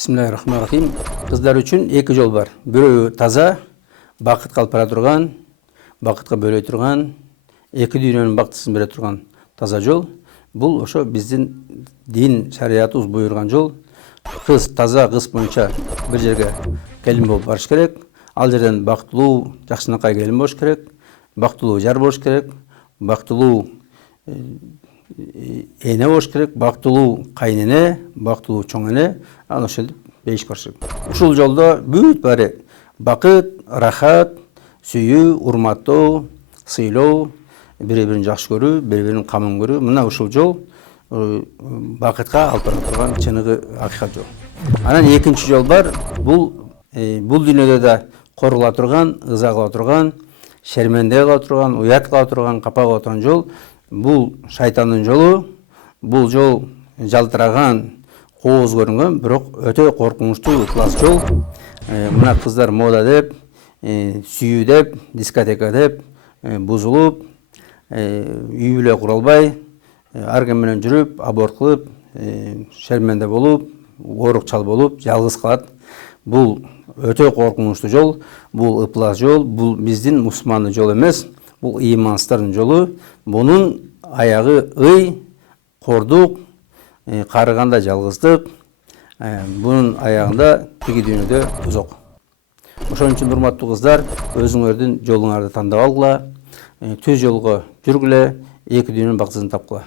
Бисмиллахиррахманиррахим. Кыздар үчүн эки жол бар. Бирөө таза, бакытка алып бара турган, бакытка бөлөй турган, эки дүйнөнүн бактысын бере турган таза жол. Бул ошо биздин дин шариятыбыз буйруган жол. Кыз таза, кыз боюнча бир жерге келин болуп барыш керек. Ал жерден бактылуу, жакшынакай келин болуш керек, бактылуу жар болуш керек, бактылуу эне болуш керек, бактылуу кайнене, бактылуу чоң эне, анан ошентип бейиш барыш керек. Ушул жолдо бүт баары бакыт, рахат, сүйүү, урматтоо, сыйлоо, бири-бирин жакшы көрүү, бири-биринин камын көрүү. Мына ушул жол бакытка алып бара турган чыныгы акыйкат жол. Анан экинчи жол бар. Бул дүйнөдө да корула турган, ыза кыла турган, шерменде кыла турган, уят кыла турган, капа кыла турган жол. Бул шайтандын жолу. Бул жол жалтыраган, кооз көрүнгөн, бирок өтө коркунучтуу ыкылас жол. Мына кыздар мода деп, сүйүү деп, дискотека деп бузулуп, үй бүлө кура албай, ар ким менен жүрүп, аборт кылып, шерменде болуп, оорукчал болуп, жалгыз калат. Бул өтө коркунучтуу жол, бул ыплас жол, бул биздин мусулмандын жолу эмес, бул ыймансыздардын жолу. Бунун аягы ый, кордук, карыганда жалгыздык, бунун аягында тиги дүйнөдө тозок. Ошон үчүн урматтуу кыздар, өзүңөрдүн жолуңарды тандап алгыла, түз жолго жүргүлө, эки дүйнөнүн бактысын тапкыла.